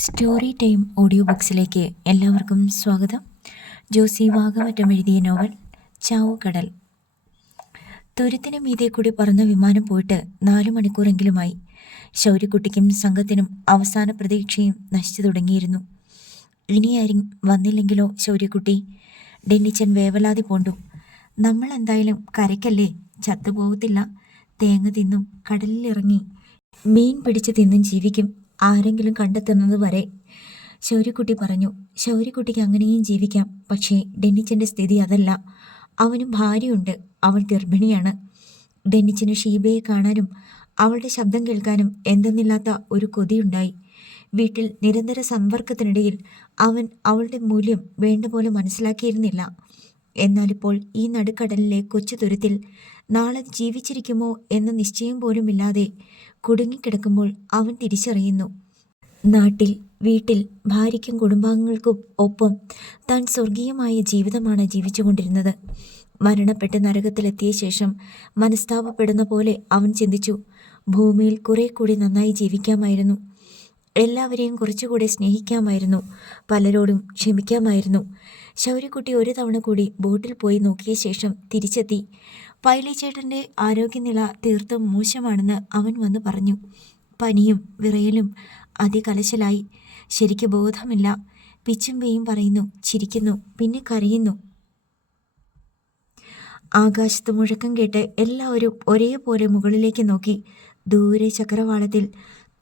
Story time audio ബുക്സിലേക്ക് എല്ലാവർക്കും സ്വാഗതം. ജോസി വാഗമറ്റം എഴുതിയ നോവൽ ചാവുകടൽ. തുരുത്തിന് മീതെ കൂടി പറന്ന വിമാനം പോയിട്ട് 4 മണിക്കൂറെങ്കിലുമായി. ശൗര്യക്കുട്ടിക്കും സംഘത്തിനും അവസാന പ്രതീക്ഷയും നശിച്ചു തുടങ്ങിയിരുന്നു. ഇനിയാരും വന്നില്ലെങ്കിലോ ശൗര്യക്കുട്ടി? ഡെന്നിച്ചൻ വേവലാതി പൂണ്ടു. നമ്മൾ എന്തായാലും കരയ്ക്കല്ലേ, ചത്തുപോകത്തില്ല. തേങ്ങ തിന്നും കടലിലിറങ്ങി മീൻ പിടിച്ച് തിന്നും ജീവിക്കും, ആരെങ്കിലും കണ്ടെത്തുന്നത് വരെ, ശൗര്യക്കുട്ടി പറഞ്ഞു. ശൗര്യക്കുട്ടിക്ക് അങ്ങനെയും ജീവിക്കാം. പക്ഷേ ഡെന്നിച്ചൻ്റെ സ്ഥിതി അതല്ല. അവന് ഭാര്യയുണ്ട്, അവൾ ഗർഭിണിയാണ്. ഡെന്നിച്ചന് ഷീബയെ കാണാനും അവളുടെ ശബ്ദം കേൾക്കാനും എന്തെന്നില്ലാത്ത ഒരു കൊതിയുണ്ടായി. വീട്ടിൽ നിരന്തര സമ്പർക്കത്തിനിടയിൽ അവൻ അവളുടെ മൂല്യം വേണ്ട പോലെ മനസ്സിലാക്കിയിരുന്നില്ല. എന്നാലിപ്പോൾ ഈ നടുക്കടലിലെ കൊച്ചു തുരുത്തിൽ നാളെ ജീവിച്ചിരിക്കുമോ എന്ന നിശ്ചയം പോലുമില്ലാതെ കുടുങ്ങിക്കിടക്കുമ്പോൾ അവൻ തിരിച്ചറിയുന്നു, നാട്ടിൽ, വീട്ടിൽ, ഭാര്യയ്ക്കും കുടുംബാംഗങ്ങൾക്കും ഒപ്പം താൻ സ്വർഗീയമായ ജീവിതമാണ് ജീവിച്ചുകൊണ്ടിരുന്നത്. മരണപ്പെട്ട് നരകത്തിലെത്തിയ ശേഷം മനസ്താപപ്പെടുന്ന പോലെ അവൻ ചിന്തിച്ചു, ഭൂമിയിൽ കുറെ കൂടി നന്നായി ജീവിക്കാമായിരുന്നു. എല്ലാവരെയും കുറച്ചുകൂടി സ്നേഹിക്കാമായിരുന്നു. പലരോടും ക്ഷമിക്കാമായിരുന്നു. ശൗര്യക്കുട്ടി ഒരു തവണ കൂടി ബോട്ടിൽ പോയി നോക്കിയ ശേഷം തിരിച്ചെത്തി. പൈലിച്ചേട്ടൻ്റെ ആരോഗ്യനില തീർത്തും മോശമാണെന്ന് അവൻ വന്ന് പറഞ്ഞു. പനിയും വിറയലും അതികലശലായി. ശരിക്ക് ബോധമില്ല. പിച്ചും പേയും പറയുന്നു, ചിരിക്കുന്നു, പിന്നെ കരയുന്നു. ആകാശത്ത് മുഴക്കം കേട്ട് എല്ലാവരും ഒരേപോലെ മുകളിലേക്ക് നോക്കി. ദൂരെ ചക്രവാളത്തിൽ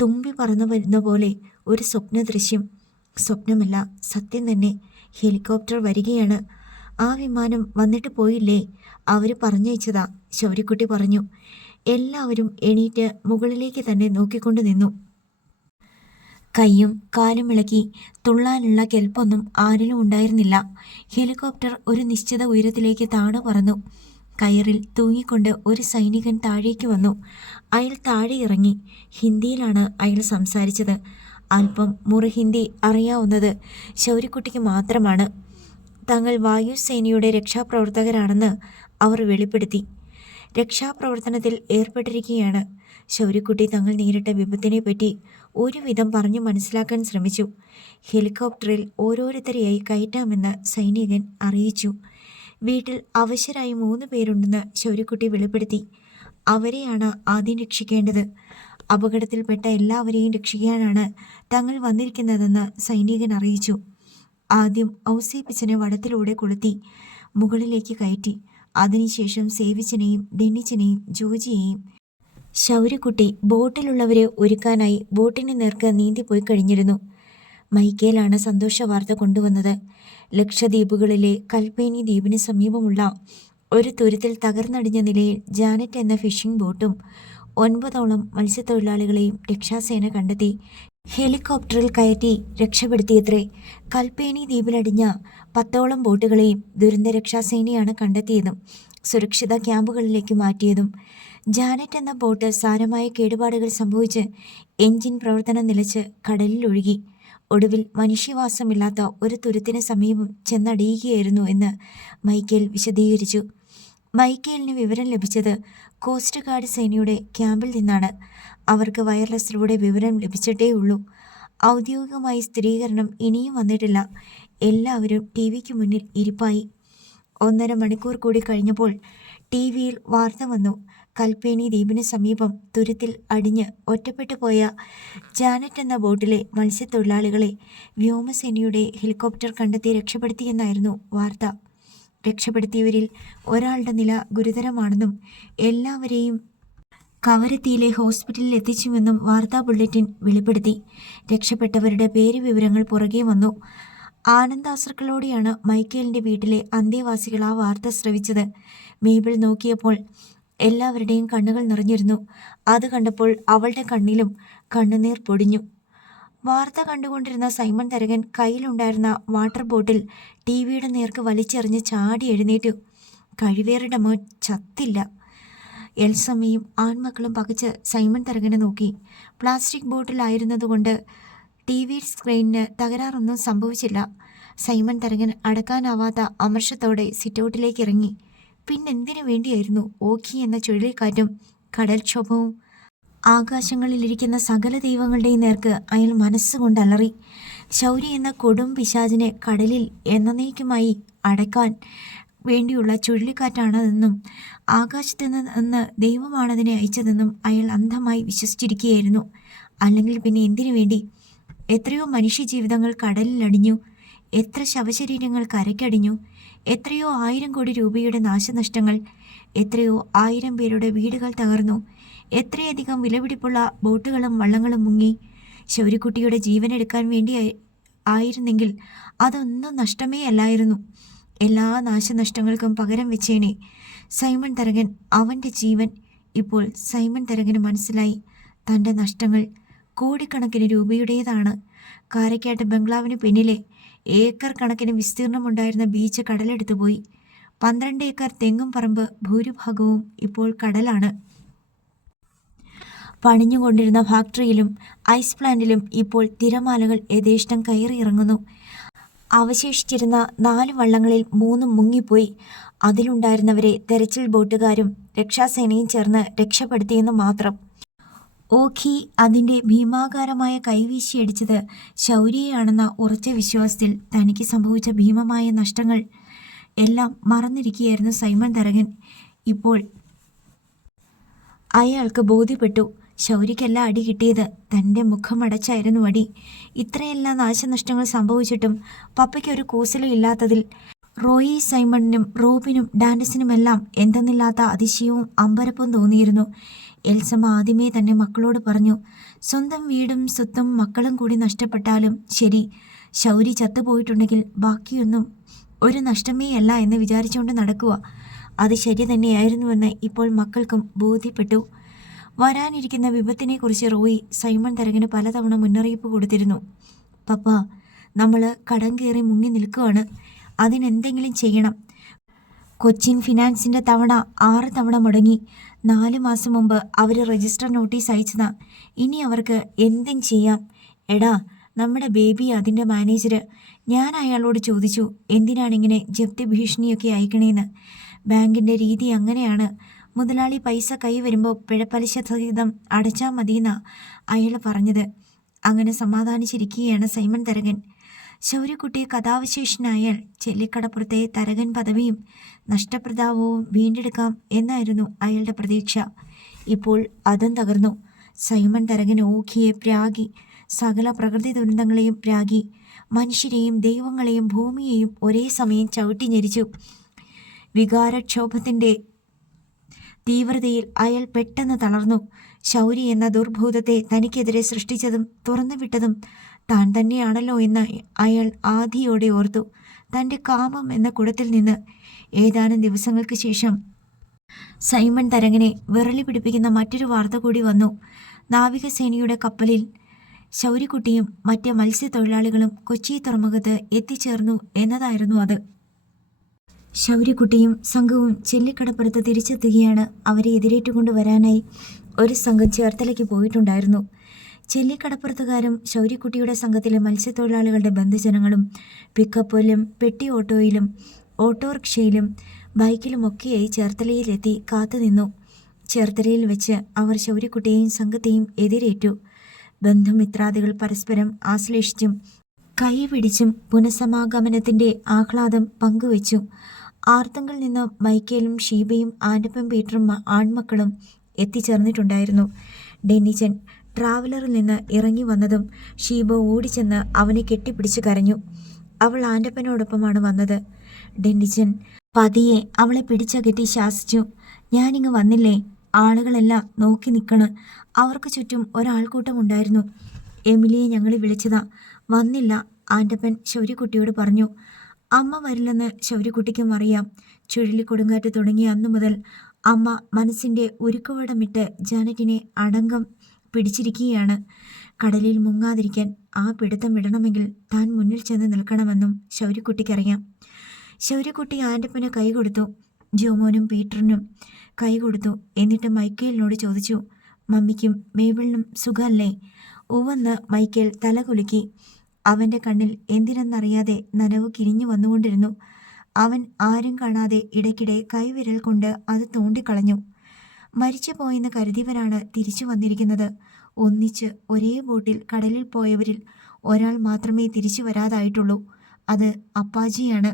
തുമ്പി പറന്നു വരുന്ന പോലെ ഒരു സ്വപ്ന ദൃശ്യം. സ്വപ്നമല്ല, സത്യം തന്നെ. ഹെലികോപ്റ്റർ വരികയാണ്. ആ വിമാനം വന്നിട്ട് പോയില്ലേ? അവർ പറഞ്ഞയച്ചതാ, ശൗര്യക്കുട്ടി പറഞ്ഞു. എല്ലാവരും എണീറ്റ് മുകളിലേക്ക് തന്നെ നോക്കിക്കൊണ്ട് നിന്നു. കൈയും കാലും ഇളക്കി തുള്ളാനുള്ള കെൽപ്പൊന്നും ആരിലും ഉണ്ടായിരുന്നില്ല. ഹെലികോപ്റ്റർ ഒരു നിശ്ചിത ഉയരത്തിലേക്ക് താണു പറന്നു. കയറിൽ തൂങ്ങിക്കൊണ്ട് ഒരു സൈനികൻ താഴേക്ക് വന്നു. അയാൾ താഴെ ഇറങ്ങി. ഹിന്ദിയിലാണ് അയാൾ സംസാരിച്ചത്. അല്പം മുറി ഹിന്ദി അറിയാവുന്നത് ശൗര്യക്കുട്ടിക്ക് മാത്രമാണ്. തങ്ങൾ വായുസേനയുടെ രക്ഷാപ്രവർത്തകരാണെന്ന് അവർ വെളിപ്പെടുത്തി. രക്ഷാപ്രവർത്തനത്തിൽ ഏർപ്പെട്ടിരിക്കുകയാണ്. ശൗര്യക്കുട്ടി തങ്ങൾ നേരിട്ട വിപത്തിനെപ്പറ്റി ഒരുവിധം പറഞ്ഞു മനസ്സിലാക്കാൻ ശ്രമിച്ചു. ഹെലികോപ്റ്ററിൽ ഓരോരുത്തരെയായി കയറ്റാമെന്ന് സൈനികൻ അറിയിച്ചു. വീട്ടിൽ അവശരായി 3 പേരുണ്ടെന്ന് ശൗര്യക്കുട്ടി വെളിപ്പെടുത്തി. അവരെയാണ് ആദ്യം രക്ഷിക്കേണ്ടത്. അപകടത്തിൽപ്പെട്ട എല്ലാവരെയും രക്ഷിക്കാനാണ് തങ്ങൾ വന്നിരിക്കുന്നതെന്ന് സൈനികൻ അറിയിച്ചു. ആദ്യം ഔസേപ്പിച്ചനെ വടത്തിലൂടെ കൊളുത്തി മുകളിലേക്ക് കയറ്റി. അതിനുശേഷം സേവിച്ചനെയും ഡെന്നിച്ചനെയും ജോജിയെയും. ശൗര്യക്കുട്ടി ബോട്ടിലുള്ളവരെ ഒരുക്കാനായി ബോട്ടിന് നേർക്ക് നീന്തിപ്പോയി കഴിഞ്ഞിരുന്നു. മൈക്കേലാണ് സന്തോഷ വാർത്ത കൊണ്ടുവന്നത്. ലക്ഷദ്വീപുകളിലെ കൽപ്പേനി ദ്വീപിന് സമീപമുള്ള ഒരു തുരുത്തിൽ തകർന്നടിഞ്ഞ നിലയിൽ ജാനറ്റ് എന്ന ഫിഷിംഗ് ബോട്ടും 9ഓളം മത്സ്യത്തൊഴിലാളികളെയും രക്ഷാസേന കണ്ടെത്തി ഹെലികോപ്റ്ററിൽ കയറ്റി രക്ഷപ്പെടുത്തിയത്രേ. കൽപ്പേനി ദ്വീപിലടിഞ്ഞ 10ഓളം ബോട്ടുകളെയും ദുരന്ത രക്ഷാസേനയാണ് കണ്ടെത്തിയതും സുരക്ഷിത ക്യാമ്പുകളിലേക്ക് മാറ്റിയതും. ജാനറ്റ് എന്ന ബോട്ട് സാരമായ കേടുപാടുകൾ സംഭവിച്ച് എഞ്ചിൻ പ്രവർത്തനം നിലച്ച് കടലിൽ ഒഴുകി. ഒടുവിൽ മനുഷ്യവാസമില്ലാത്ത ഒരു തുരുത്തിന് സമീപം ചെന്നടിയുകയായിരുന്നു എന്ന് മൈക്കേൽ വിശദീകരിച്ചു. മൈക്കേലിന് വിവരം ലഭിച്ചത് കോസ്റ്റ് ഗാർഡ് സേനയുടെ ക്യാമ്പിൽ നിന്നാണ്. അവർക്ക് വയർലെസ്സിലൂടെ വിവരം ലഭിച്ചിട്ടേ ഉള്ളൂ. ഔദ്യോഗികമായ സ്ഥിരീകരണം ഇനിയും വന്നിട്ടില്ല. എല്ലാവരും ടിവിക്ക് മുന്നിൽ ഇരിപ്പായി. 1.5 മണിക്കൂർ കൂടി കഴിഞ്ഞപ്പോൾ ടിവിയിൽ വാർത്ത വന്നു. കൽപ്പേനി ദ്വീപിന് സമീപം തുരുത്തിൽ അടിഞ്ഞ് ഒറ്റപ്പെട്ടു പോയ ജാനറ്റ് എന്ന ബോട്ടിലെ മത്സ്യത്തൊഴിലാളികളെ വ്യോമസേനയുടെ ഹെലികോപ്റ്റർ കണ്ടെത്തി രക്ഷപ്പെടുത്തിയെന്നായിരുന്നു വാർത്ത. രക്ഷപ്പെടുത്തിയവരിൽ ഒരാളുടെ നില ഗുരുതരമാണെന്നും എല്ലാവരെയും കവരത്തിയിലെ ഹോസ്പിറ്റലിൽ എത്തിച്ചുവെന്നും വാർത്താ ബുള്ളറ്റിൻ വെളിപ്പെടുത്തി. രക്ഷപ്പെട്ടവരുടെ പേര് വിവരങ്ങൾ പുറകെ വന്നു. ആനന്ദാശ്രുക്കളോടെയാണ് മൈക്കേലിൻ്റെ വീട്ടിലെ അന്തേവാസികൾ ആ വാർത്ത ശ്രവിച്ചത്. മേബിൾ നോക്കിയപ്പോൾ എല്ലാവരുടെയും കണ്ണുകൾ നിറഞ്ഞിരുന്നു. അത് കണ്ടപ്പോൾ അവളുടെ കണ്ണിലും കണ്ണുനീർ പൊടിഞ്ഞു. വാർത്ത കണ്ടുകൊണ്ടിരുന്ന സൈമൺ തരകൻ കയ്യിലുണ്ടായിരുന്ന വാട്ടർ ബോട്ടിൽ ടിവിയുടെ നേർക്ക് വലിച്ചെറിഞ്ഞ് ചാടി എഴുന്നേറ്റു. കഴിവേറുടെ മോൻ ചത്തില്ല. എൽസമ്മയും ആൺമക്കളും പകച്ച് സൈമൺ തരകനെ നോക്കി. പ്ലാസ്റ്റിക് ബോട്ടിലായിരുന്നതുകൊണ്ട് ടിവി സ്ക്രീനിന് തകരാറൊന്നും സംഭവിച്ചില്ല. സൈമൺ തരകൻ അടക്കാനാവാത്ത അമർഷത്തോടെ സിറ്റൗട്ടിലേക്ക് ഇറങ്ങി. പിന്നെന്തിനു വേണ്ടിയായിരുന്നു ഓഖി എന്ന ചുഴലിക്കാറ്റും കടൽക്ഷോഭവും? ആകാശങ്ങളിലിരിക്കുന്ന സകല ദൈവങ്ങളുടെയും നേർക്ക് അയാൾ മനസ്സുകൊണ്ട് അലറി. ശൗരി എന്ന കൊടും പിശാചിനെ കടലിൽ എന്നേക്കുമായി അടയ്ക്കാൻ വേണ്ടിയുള്ള ചുഴലിക്കാറ്റാണതെന്നും ആകാശത്ത് നിന്ന് ദൈവമാണതിനെ അയച്ചതെന്നും അയാൾ അന്ധമായി വിശ്വസിച്ചിരിക്കുകയായിരുന്നു. അല്ലെങ്കിൽ പിന്നെ എന്തിനു വേണ്ടി? എത്രയോ മനുഷ്യജീവിതങ്ങൾ കടലിലടിഞ്ഞു, എത്ര ശവശരീരങ്ങൾ കരയ്ക്കടിഞ്ഞു, എത്രയോ 1000 കോടി രൂപയുടെ നാശനഷ്ടങ്ങൾ, എത്രയോ 1000 പേരുടെ വീടുകൾ തകർന്നു, എത്രയധികം വിലപിടിപ്പുള്ള ബോട്ടുകളും വള്ളങ്ങളും മുങ്ങി. ശൗര്യക്കുട്ടിയുടെ ജീവനെടുക്കാൻ വേണ്ടി ആയിരുന്നെങ്കിൽ അതൊന്നും നഷ്ടമേ അല്ലായിരുന്നു. എല്ലാ നാശനഷ്ടങ്ങൾക്കും പകരം വെച്ചേനെ സൈമൺ തരകൻ അവൻ്റെ ജീവൻ. ഇപ്പോൾ സൈമൺ തരകന് മനസ്സിലായി, തൻ്റെ നഷ്ടങ്ങൾ കോടിക്കണക്കിന് രൂപയുടേതാണ്. കാരക്കാട്ട് ബംഗ്ലാവിന് പിന്നിലെ ഏക്കർ കണക്കിന് വിസ്തീർണമുണ്ടായിരുന്ന ബീച്ച് കടലെടുത്തു പോയി. 12 ഏക്കർ തെങ്ങും പറമ്പ് ഭൂരിഭാഗവും ഇപ്പോൾ കടലാണ്. പണിഞ്ഞുകൊണ്ടിരുന്ന ഫാക്ടറിയിലും ഐസ് പ്ലാന്റിലും ഇപ്പോൾ തിരമാലകൾ യഥേഷ്ടം കയറിയിറങ്ങുന്നു. അവശേഷിച്ചിരുന്ന 4 വള്ളങ്ങളിൽ 3 മുങ്ങിപ്പോയി. അതിലുണ്ടായിരുന്നവരെ തെരച്ചിൽ ബോട്ടുകാരും രക്ഷാസേനയും ചേർന്ന് രക്ഷപ്പെടുത്തിയെന്ന് മാത്രം. ഓഖി അതിൻ്റെ ഭീമാകാരമായ കൈവീശിയടിച്ചത് ശൗര്യയാണെന്ന ഉറച്ച വിശ്വാസത്തിൽ തനിക്ക് സംഭവിച്ച ഭീമമായ നഷ്ടങ്ങൾ എല്ലാം മറന്നിരിക്കുകയായിരുന്നു സൈമൺ തരകൻ. ഇപ്പോൾ അയാൾക്ക് ബോധ്യപ്പെട്ടു, ശൗര്യയ്ക്കല്ല അടി കിട്ടിയത്, തൻ്റെ മുഖമടച്ചായിരുന്നു അടി. ഇത്രയെല്ലാം നാശനഷ്ടങ്ങൾ സംഭവിച്ചിട്ടും പപ്പയ്ക്ക് ഒരു കൂസലും ഇല്ലാത്തതിൽ റോയി സൈമണിനും റോബിനും ഡാൻഡസിനുമെല്ലാം എന്തെന്നില്ലാത്ത അതിശയവും അമ്പരപ്പും തോന്നിയിരുന്നു. എൽസമ്മ ആദ്യമേ തന്നെ മക്കളോട് പറഞ്ഞു, സ്വന്തം വീടും സ്വത്തും മക്കളും കൂടി നഷ്ടപ്പെട്ടാലും ശരി, ശൗരി ചത്തുപോയിട്ടുണ്ടെങ്കിൽ ബാക്കിയൊന്നും ഒരു നഷ്ടമേ അല്ല എന്ന് വിചാരിച്ചുകൊണ്ട് നടക്കുക. അത് ശരി തന്നെയായിരുന്നുവെന്ന് ഇപ്പോൾ മക്കൾക്കും ബോധ്യപ്പെട്ടു. വരാനിരിക്കുന്ന വിപത്തിനെക്കുറിച്ച് റോയി സൈമൺ തരകന് പലതവണ മുന്നറിയിപ്പ് കൊടുത്തിരുന്നു. പപ്പ, നമ്മൾ കടം കയറി മുങ്ങി നിൽക്കുകയാണ്, അതിനെന്തെങ്കിലും ചെയ്യണം. കൊച്ചിൻ ഫിനാൻസിൻ്റെ തവണ 6 തവണ മുടങ്ങി. 4 മാസം മുമ്പ് അവർ രജിസ്റ്റർ നോട്ടീസ് അയച്ചതാ. ഇനി അവർക്ക് എന്തും ചെയ്യാം. എടാ, നമ്മുടെ ബേബി അതിൻ്റെ മാനേജർ. ഞാൻ അയാളോട് ചോദിച്ചു, എന്തിനാണിങ്ങനെ ജപ്തി ഭീഷണിയൊക്കെ അയക്കണേന്ന്. ബാങ്കിൻ്റെ രീതി അങ്ങനെയാണ്. മുതലാളി പൈസ കൈ വരുമ്പോൾ പിഴപ്പലിശ സഹിതം അടച്ചാൽ മതിയെന്നാ അയാൾ പറഞ്ഞത്. അങ്ങനെ സമാധാനിച്ചിരിക്കുകയാണ് സൈമൺ തരകൻ. ശൗര്യക്കുട്ടി കഥാവശേഷനായാൽ ചെല്ലിക്കടപ്പുറത്തെ തരകൻ പദവിയും നഷ്ടപ്രതാപവും വീണ്ടെടുക്കാം എന്നായിരുന്നു അയാളുടെ പ്രതീക്ഷ. ഇപ്പോൾ അതും തകർന്നു. സൈമൺ തരകൻ ഓഖിയെ പ്രാഗി, സകല പ്രകൃതി ദുരന്തങ്ങളെയും പ്രാഗി, മനുഷ്യരെയും ദൈവങ്ങളെയും ഭൂമിയെയും ഒരേ സമയം ചവിട്ടി ഞെരിച്ചു. വികാരക്ഷോഭത്തിൻ്റെ തീവ്രതയിൽ അയാൾ പെട്ടെന്ന് തളർന്നു. ശൗരി എന്ന ദുർഭൂതത്തെ തനിക്കെതിരെ സൃഷ്ടിച്ചതും തുറന്നുവിട്ടതും താൻ തന്നെയാണല്ലോ എന്ന് അയാൾ ആധിയോടെ ഓർത്തു. തൻ്റെ കാമം എന്ന കുടത്തിൽ നിന്ന് ഏതാനും ദിവസങ്ങൾക്ക് ശേഷം സൈമൺ തരകനെ വിറളി പിടിപ്പിക്കുന്ന മറ്റൊരു വാർത്ത കൂടി വന്നു. നാവികസേനയുടെ കപ്പലിൽ ശൗര്യക്കുട്ടിയും മറ്റ് മത്സ്യത്തൊഴിലാളികളും കൊച്ചി തുറമുഖത്ത് എത്തിച്ചേർന്നു എന്നതായിരുന്നു അത്. ശൗര്യക്കുട്ടിയും സംഘവും ചെല്ലിക്കടപ്പുറത്ത് തിരിച്ചെത്തുകയാണ്. അവരെ എതിരേറ്റുകൊണ്ടുവരാനായി ഒരു സംഘം ചേർത്തലയ്ക്ക് പോയിട്ടുണ്ടായിരുന്നു. ചെല്ലിക്കടപ്പുറത്തുകാരും ശൗര്യക്കുട്ടിയുടെ സംഘത്തിലെ മത്സ്യത്തൊഴിലാളികളുടെ ബന്ധുജനങ്ങളും പിക്കപ്പിലും പെട്ടി ഓട്ടോയിലും ഓട്ടോറിക്ഷയിലും ബൈക്കിലുമൊക്കെയായി ചേർത്തലയിലെത്തി കാത്തുനിന്നു. ചേർത്തലയിൽ വെച്ച് അവർ ശൗര്യക്കുട്ടിയെയും സംഘത്തെയും എതിരേറ്റു. ബന്ധുമിത്രാദികൾ പരസ്പരം ആശ്ലേഷിച്ചും കൈപിടിച്ചും പുനഃസമാഗമനത്തിൻ്റെ ആഹ്ലാദം പങ്കുവച്ചു. ആർത്തങ്കിൽ നിന്ന് മൈക്കേലും ഷീബയും ആൻഡപ്പൻ പീറ്ററും ആൺമക്കളും എത്തിച്ചേർന്നിട്ടുണ്ടായിരുന്നു. ഡെന്നിച്ചൻ ട്രാവലറിൽ നിന്ന് ഇറങ്ങി വന്നതും ഷീബ ഓടിച്ചെന്ന് അവനെ കെട്ടിപ്പിടിച്ച് കരഞ്ഞു. അവൾ ആൻഡപ്പനോടൊപ്പമാണ് വന്നത്. ഡെന്നിച്ചൻ പതിയെ അവളെ പിടിച്ചകറ്റി ശാസിച്ചു. ഞാനിങ്ങ് വന്നില്ലേ, ആളുകളെല്ലാം നോക്കി നിൽക്കണ്. അവർക്ക് ചുറ്റും ഒരാൾക്കൂട്ടമുണ്ടായിരുന്നു. എമിലിയെ ഞങ്ങൾ വിളിച്ചതാ, വന്നില്ല, ആൻഡപ്പൻ ശൗര്യക്കുട്ടിയോട് പറഞ്ഞു. അമ്മ വരില്ലെന്ന് ശൗര്യക്കുട്ടിക്കും അറിയാം. ചുഴലിക്കൊടുങ്കാറ്റ് തുടങ്ങിയ അന്നു മുതൽ അമ്മ മനസ്സിൻ്റെ ഉരുക്കുവടമിട്ട് ജാനറ്റിനെ അടങ്കം പിടിച്ചിരിക്കുകയാണ്. കടലിൽ മുങ്ങാതിരിക്കാൻ ആ പിടുത്തം വിടണമെങ്കിൽ താൻ മുന്നിൽ ചെന്ന് നിൽക്കണമെന്നും ശൗര്യക്കുട്ടിക്കറിയാം. ശൗര്യക്കുട്ടി ആൻഡപ്പന് കൈ കൊടുത്തു. ജോമോനും പീറ്ററിനും കൈ കൊടുത്തു. എന്നിട്ട് മൈക്കേലിനോട് ചോദിച്ചു, മമ്മിക്കും മേബിളിനും സുഖമല്ലേ? ഉവ്വെന്ന് മൈക്കേൽ തല കുലുക്കി. അവൻ്റെ കണ്ണിൽ എന്തിനെന്നറിയാതെ നനവ് കിരിഞ്ഞു വന്നുകൊണ്ടിരുന്നു. അവൻ ആരും കാണാതെ ഇടയ്ക്കിടെ കൈവിരൽ കൊണ്ട് അത് തോണ്ടിക്കളഞ്ഞു. മരിച്ചു പോയെന്ന് കരുതിയവരാണ് തിരിച്ചു വന്നിരിക്കുന്നത്. ഒന്നിച്ച് ഒരേ ബോട്ടിൽ കടലിൽ പോയവരിൽ ഒരാൾ മാത്രമേ തിരിച്ചു വരാതായിട്ടുള്ളൂ. അത് അപ്പാജിയാണ്.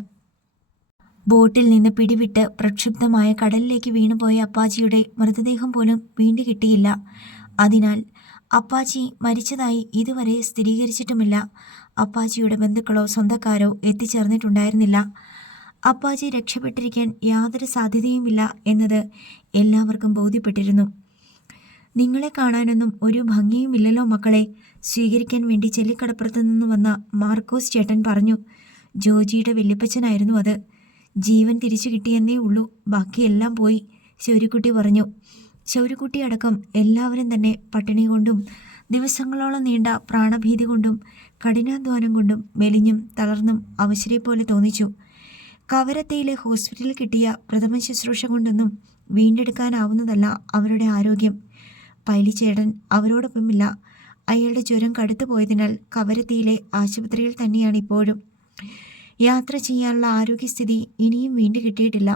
ബോട്ടിൽ നിന്ന് പിടിവിട്ട് പ്രക്ഷുബ്ധമായ കടലിലേക്ക് വീണുപോയ അപ്പാജിയുടെ മൃതദേഹം പോലും വീണ്ടു കിട്ടിയില്ല. അതിനാൽ അപ്പാജി മരിച്ചതായി ഇതുവരെ സ്ഥിരീകരിച്ചിട്ടുമില്ല. അപ്പാജിയുടെ ബന്ധുക്കളോ സ്വന്തക്കാരോ എത്തിച്ചേർന്നിട്ടുണ്ടായിരുന്നില്ല. അപ്പാജി രക്ഷപ്പെട്ടിരിക്കാൻ യാതൊരു സാധ്യതയുമില്ല എന്നത് എല്ലാവർക്കും ബോധ്യപ്പെട്ടിരുന്നു. നിങ്ങളെ കാണാനൊന്നും ഒരു ഭംഗിയുമില്ലല്ലോ മക്കളെ, സ്വീകരിക്കാൻ വേണ്ടി ചെല്ലിക്കടപ്പുറത്ത് നിന്ന് വന്ന മാർക്കോസ് ചേട്ടൻ പറഞ്ഞു. ജോജിയുടെ വല്യപ്പച്ചനായിരുന്നു അത്. ജീവൻ തിരിച്ചു കിട്ടിയെന്നേ ഉള്ളൂ, ബാക്കിയെല്ലാം പോയി, ശൗര്യക്കുട്ടി പറഞ്ഞു. ശൗര്യക്കുട്ടി അടക്കം എല്ലാവരും തന്നെ പട്ടിണി കൊണ്ടും ദിവസങ്ങളോളം നീണ്ട പ്രാണഭീതി കൊണ്ടും കഠിനാധ്വാനം കൊണ്ടും മെലിഞ്ഞും തളർന്നും അവശരെ പോലെ തോന്നിച്ചു. കവരത്തിയിലെ ഹോസ്പിറ്റലിൽ കിട്ടിയ പ്രഥമ ശുശ്രൂഷ കൊണ്ടൊന്നും വീണ്ടെടുക്കാനാവുന്നതല്ല അവരുടെ ആരോഗ്യം. പൈലിച്ചേട്ടൻ അവരോടൊപ്പമില്ല. അയാളുടെ ജ്വരം കടുത്തു പോയതിനാൽ കവരത്തിയിലെ ആശുപത്രിയിൽ തന്നെയാണ് ഇപ്പോഴും. യാത്ര ചെയ്യാനുള്ള ആരോഗ്യസ്ഥിതി ഇനിയും വീണ്ടു കിട്ടിയിട്ടില്ല.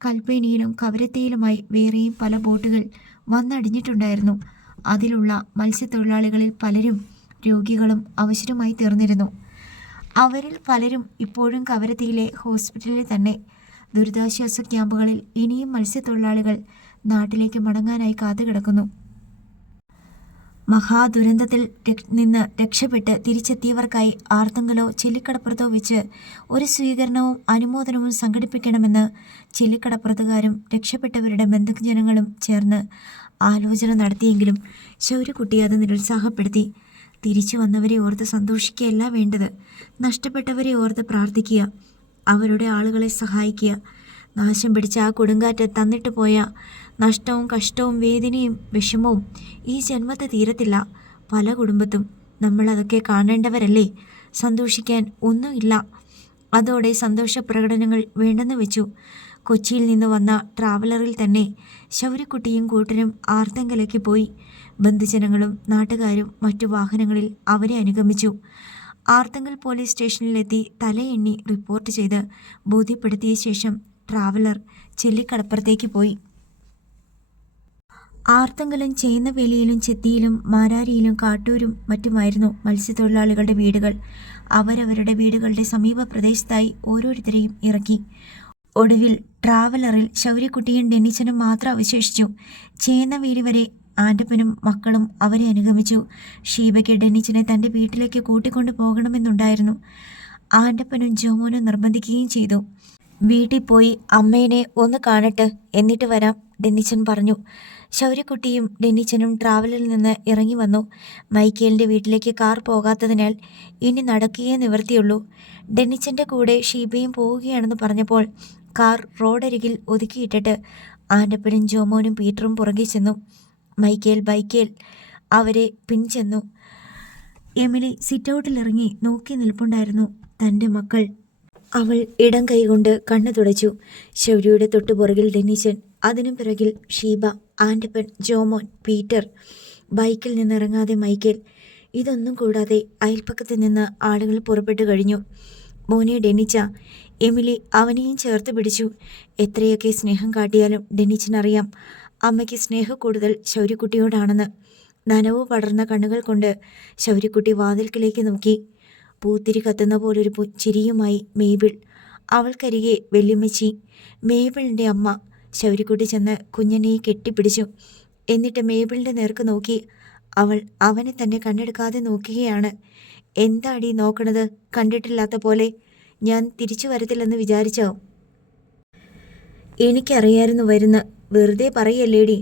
കൽപ്പേനിയിലും കവരത്തിയിലുമായി വേറെയും പല ബോട്ടുകൾ വന്നടിഞ്ഞിട്ടുണ്ടായിരുന്നു. അതിലുള്ള മത്സ്യത്തൊഴിലാളികളിൽ പലരും രോഗികളും അവശരുമായി തീർന്നിരുന്നു. അവരിൽ പലരും ഇപ്പോഴും കവരത്തിയിലെ ഹോസ്പിറ്റലിൽ തന്നെ. ദുരിതാശ്വാസ ക്യാമ്പുകളിൽ ഇനിയും മത്സ്യത്തൊഴിലാളികൾ നാട്ടിലേക്ക് മടങ്ങാനായി കാത്തുകിടക്കുന്നു. മഹാദുരന്തത്തിൽ നിന്ന് രക്ഷപ്പെട്ട് തിരിച്ചെത്തിയവർക്കായി ആർത്തങ്കലോ ചെല്ലിക്കടപ്പുറത്തോ വെച്ച് ഒരു സ്വീകരണവും അനുമോദനവും സംഘടിപ്പിക്കണമെന്ന് ചെല്ലിക്കടപ്പുറത്തുകാരും രക്ഷപ്പെട്ടവരുടെ ബന്ധുജനങ്ങളും ചേർന്ന് ആലോചന നടത്തിയെങ്കിലും ശൗര്യക്കുട്ടി അത് നിരുത്സാഹപ്പെടുത്തി. തിരിച്ചു വന്നവരെ ഓർത്ത് സന്തോഷിക്കുകയല്ല വേണ്ടത്, നഷ്ടപ്പെട്ടവരെ ഓർത്ത് പ്രാർത്ഥിക്കുക, അവരുടെ ആളുകളെ സഹായിക്കുക. നാശം പിടിച്ച ആ കൊടുങ്കാറ്റ് തന്നിട്ട് പോയ നഷ്ടവും കഷ്ടവും വേദനയും വിഷമവും ഈ ജന്മത്തെ തീരത്തില്ല. പല കുടുംബത്തും നമ്മളതൊക്കെ കാണേണ്ടവരല്ലേ. സന്തോഷിക്കാൻ ഒന്നുമില്ല. അതോടെ സന്തോഷ പ്രകടനങ്ങൾ വേണ്ടെന്ന് വെച്ചു. കൊച്ചിയിൽ നിന്ന് വന്ന ട്രാവലറിൽ തന്നെ ശൗര്യക്കുട്ടിയും കൂട്ടരും ആർത്തങ്കലേക്ക് പോയി. ബന്ധുജനങ്ങളും നാട്ടുകാരും മറ്റു വാഹനങ്ങളിൽ അവരെ അനുഗമിച്ചു. ആർത്തങ്കൽ പോലീസ് സ്റ്റേഷനിലെത്തി തലയെണ്ണി റിപ്പോർട്ട് ചെയ്ത് ബോധ്യപ്പെടുത്തിയ ശേഷം ട്രാവലർ ചെല്ലിക്കടപ്പുറത്തേക്ക് പോയി. ആർത്തങ്കലും ചേന്നവേലിയിലും ചെത്തിയിലും മാരാരിയിലും കാട്ടൂരും മറ്റുമായിരുന്നു മത്സ്യത്തൊഴിലാളികളുടെ വീടുകൾ. അവരവരുടെ വീടുകളുടെ സമീപ പ്രദേശത്തായി ഓരോരുത്തരെയും ഇറക്കി. ഒടുവിൽ ട്രാവലറിൽ ശൗര്യക്കുട്ടിയും ഡെന്നിച്ചനും മാത്രം അവശേഷിച്ചു. ചേന്നവേലി വരെ ആൻ്റപ്പനും മക്കളും അവരെ അനുഗമിച്ചു. ഷീബയ്ക്ക് ഡെന്നിച്ചനെ തൻ്റെ വീട്ടിലേക്ക് കൂട്ടിക്കൊണ്ടു പോകണമെന്നുണ്ടായിരുന്നു. ആൻ്റപ്പനും ജോമോനും നിർബന്ധിക്കുകയും ചെയ്തു. വീട്ടിൽ പോയി അമ്മേനെ ഒന്ന് കാണട്ടെ, എന്നിട്ട് വരാം, ഡെന്നിച്ചൻ പറഞ്ഞു. ശൗര്യക്കുട്ടിയും ഡെന്നിച്ചനും ട്രാവലിൽ നിന്ന് ഇറങ്ങി വന്നു. മൈക്കേലിൻ്റെ വീട്ടിലേക്ക് കാർ പോകാത്തതിനാൽ ഇനി നടക്കുകയേ നിവർത്തിയുള്ളൂ. ഡെന്നിച്ചൻ്റെ കൂടെ ഷീബയും പോവുകയാണെന്ന് പറഞ്ഞപ്പോൾ കാർ റോഡരികിൽ ഒതുക്കിയിട്ടിട്ട് ആൻ്റപ്പനും ജോമോനും പീറ്ററും പുറകെ ചെന്നു. മൈക്കേൽ ബൈക്കേൽ അവരെ പിൻചെന്നു. എമിലി സിറ്റൗട്ടിലിറങ്ങി നോക്കി നിൽപ്പുണ്ടായിരുന്നു. തൻ്റെ മക്കൾ. അവൾ ഇടം കൈകൊണ്ട് കണ്ണു തുടച്ചു. ശൗര്യയുടെ തൊട്ടുപുറകിൽ ഡെന്നിച്ചൻ, അതിനു പിറകിൽ ഷീബ, ആൻ്റപ്പൻ, ജോമോൻ, പീറ്റർ. ബൈക്കിൽ നിന്നിറങ്ങാതെ മൈക്കേൽ. ഇതൊന്നും കൂടാതെ അയൽപ്പക്കത്ത് നിന്ന് ആളുകൾ പുറപ്പെട്ടു കഴിഞ്ഞു. മോനെ ഡെന്നിച്ച, എമിലി അവനെയും ചേർത്ത് പിടിച്ചു. എത്രയൊക്കെ സ്നേഹം കാട്ടിയാലും ഡെന്നിച്ചനറിയാം അമ്മയ്ക്ക് സ്നേഹക്കൂടുതൽ ശൗര്യക്കുട്ടിയോടാണെന്ന്. നനവ് പടർന്ന കണ്ണുകൾ കൊണ്ട് ശൗര്യക്കുട്ടി വാതിൽക്കിലേക്ക് നോക്കി. പൂത്തിരി കത്തുന്ന പോലൊരു ചിരിയുമായി മേബിൾ. അവൾക്കരികെ വല്യമ്മച്ചി. മേബിളിൻ്റെ അമ്മ. ശൗര്യക്കുട്ടി ചെന്ന് കുഞ്ഞനെ കെട്ടിപ്പിടിച്ചു. എന്നിട്ട് മേബിളിൻ്റെ നേർക്ക് നോക്കി. അവൾ അവനെ തന്നെ കണ്ണെടുക്കാതെ നോക്കുകയാണ്. എന്താടി നോക്കണത്? കണ്ടിട്ടില്ലാത്ത പോലെ. ഞാൻ തിരിച്ചു വരത്തില്ലെന്ന് വിചാരിച്ചോ? എനിക്കറിയായിരുന്നു വരുന്ന്. വെറുതെ പറയല്ലേടി.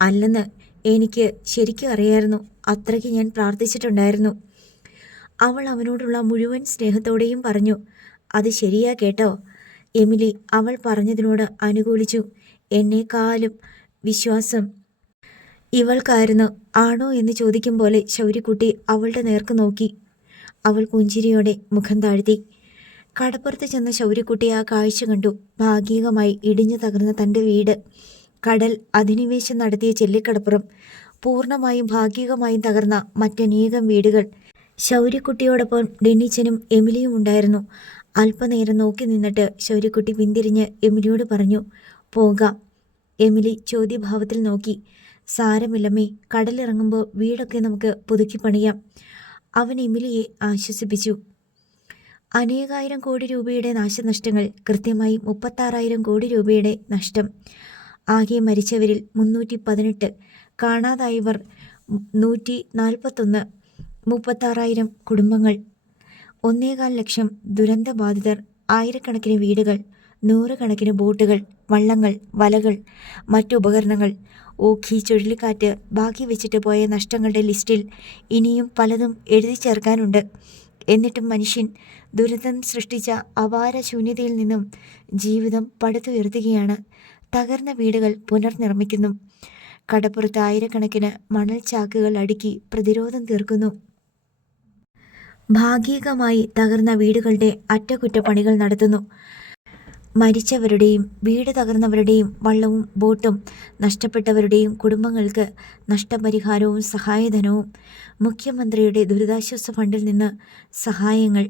അല്ലെന്ന് എനിക്ക് ശരിക്കും അറിയായിരുന്നു. അത്രയ്ക്ക് ഞാൻ പ്രാർത്ഥിച്ചിട്ടുണ്ടായിരുന്നു. അവൾ അവനോടുള്ള മുഴുവൻ സ്നേഹത്തോടെയും പറഞ്ഞു. അത് ശരിയാ കേട്ടോ. എമിലി അവൾ പറഞ്ഞതിനോട് അനുകൂലിച്ചു. എന്നെക്കാളും വിശ്വാസം ഇവൾക്കായിരുന്നു. ആണോ എന്ന് ചോദിക്കും പോലെ ശൗര്യക്കുട്ടി അവളുടെ നേർക്ക് നോക്കി. അവൾ പുഞ്ചിരിയോടെ മുഖം താഴ്ത്തി. കടപ്പുറത്ത് ചെന്ന ശൗര്യക്കുട്ടി ആ കാഴ്ച കണ്ടു. ഭാഗികമായി ഇടിഞ്ഞു തകർന്ന തൻ്റെ വീട്, കടൽ അധിനിവേശം നടത്തിയ ചെല്ലിക്കടപ്പുറം, പൂർണ്ണമായും ഭാഗികമായും തകർന്ന മറ്റനേകം വീടുകൾ. ശൗര്യക്കുട്ടിയോടൊപ്പം ഡെന്നിച്ചനും എമിലിയും ഉണ്ടായിരുന്നു. അല്പനേരം നോക്കി നിന്നിട്ട് ശൗര്യക്കുട്ടി പിന്തിരിഞ്ഞ് എമിലിയോട് പറഞ്ഞു, പോകാം. എമിലി ചോദ്യഭാവത്തിൽ നോക്കി. സാരമില്ലമ്മേ, കടലിറങ്ങുമ്പോൾ വീടൊക്കെ നമുക്ക് പുതുക്കി പണിയാം. അവൻ എമിലിയെ ആശ്വസിപ്പിച്ചു. അനേകായിരം കോടി രൂപയുടെ നാശനഷ്ടങ്ങൾ, കൃത്യമായി 36,000 കോടി രൂപയുടെ നഷ്ടം. ആകെ മരിച്ചവരിൽ 318, കാണാതായവർ 141, 36,000 കുടുംബങ്ങൾ, 1.25 ലക്ഷം ദുരന്തബാധിതർ, ആയിരക്കണക്കിന് വീടുകൾ, നൂറുകണക്കിന് ബോട്ടുകൾ, വള്ളങ്ങൾ, വലകൾ, മറ്റുപകരണങ്ങൾ. ഓഖി ചുഴലിക്കാറ്റ് ബാക്കി വെച്ചിട്ട് പോയ നഷ്ടങ്ങളുടെ ലിസ്റ്റിൽ ഇനിയും പലതും എഴുതി ചേർക്കാനുണ്ട്. എന്നിട്ടും മനുഷ്യൻ ദുരിതം സൃഷ്ടിച്ച അപാര ശൂന്യതയിൽ നിന്നും ജീവിതം പടുത്തുയർത്തുകയാണ്. തകർന്ന വീടുകൾ പുനർനിർമ്മിക്കുന്നു. കടപ്പുറത്ത് ആയിരക്കണക്കിന് മണൽ ചാക്കുകൾ അടുക്കി പ്രതിരോധം തീർക്കുന്നു. ഭാഗികമായി തകർന്ന വീടുകളുടെ അറ്റകുറ്റപ്പണികൾ നടത്തുന്നു. മരിച്ചവരുടെയും വീട് തകർന്നവരുടെയും വള്ളവും ബോട്ടും നഷ്ടപ്പെട്ടവരുടെയും കുടുംബങ്ങൾക്ക് നഷ്ടപരിഹാരവും സഹായധനവും, മുഖ്യമന്ത്രിയുടെ ദുരിതാശ്വാസ ഫണ്ടിൽ നിന്ന് സഹായങ്ങൾ,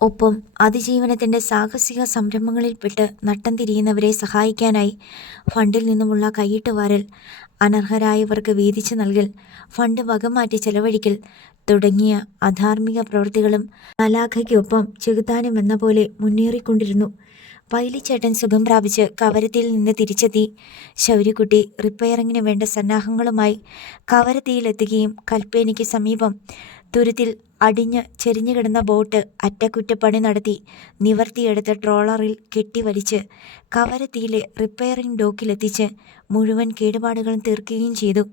ഒപ്പം അതിജീവനത്തിൻ്റെ സാഹസിക സംരംഭങ്ങളിൽപ്പെട്ട് നട്ടം തിരിയുന്നവരെ സഹായിക്കാനായി ഫണ്ടിൽ നിന്നുമുള്ള കൈയിട്ടുവാരൽ, അനർഹരായവർക്ക് വീതിച്ചു നൽകൽ, ഫണ്ട് വകമാറ്റി ചെലവഴിക്കൽ തുടങ്ങിയ അധാർമിക പ്രവൃത്തികളും മാലാഖയ്ക്കൊപ്പം ചെകുത്താനുമെന്ന പോലെ മുന്നേറിക്കൊണ്ടിരുന്നു. പൈലിച്ചേട്ടൻ സുഖം പ്രാപിച്ച് കവരത്തിയിൽ നിന്ന് തിരിച്ചെത്തി. ശൗര്യക്കുട്ടി റിപ്പയറിങ്ങിന് വേണ്ട സന്നാഹങ്ങളുമായി കവരത്തിയിലെത്തുകയും കൽപ്പേനിക്ക് സമീപം തുരുത്തിൽ അടിഞ്ഞ് ചെരിഞ്ഞു കിടന്ന ബോട്ട് അറ്റകുറ്റപ്പണി നടത്തി നിവർത്തിയെടുത്ത് ട്രോളറിൽ കെട്ടിവലിച്ച് കവരത്തിയിലെ റിപ്പയറിംഗ് ഡോക്കിലെത്തിച്ച് മുഴുവൻ കേടുപാടുകളും തീർക്കുകയും ചെയ്തു.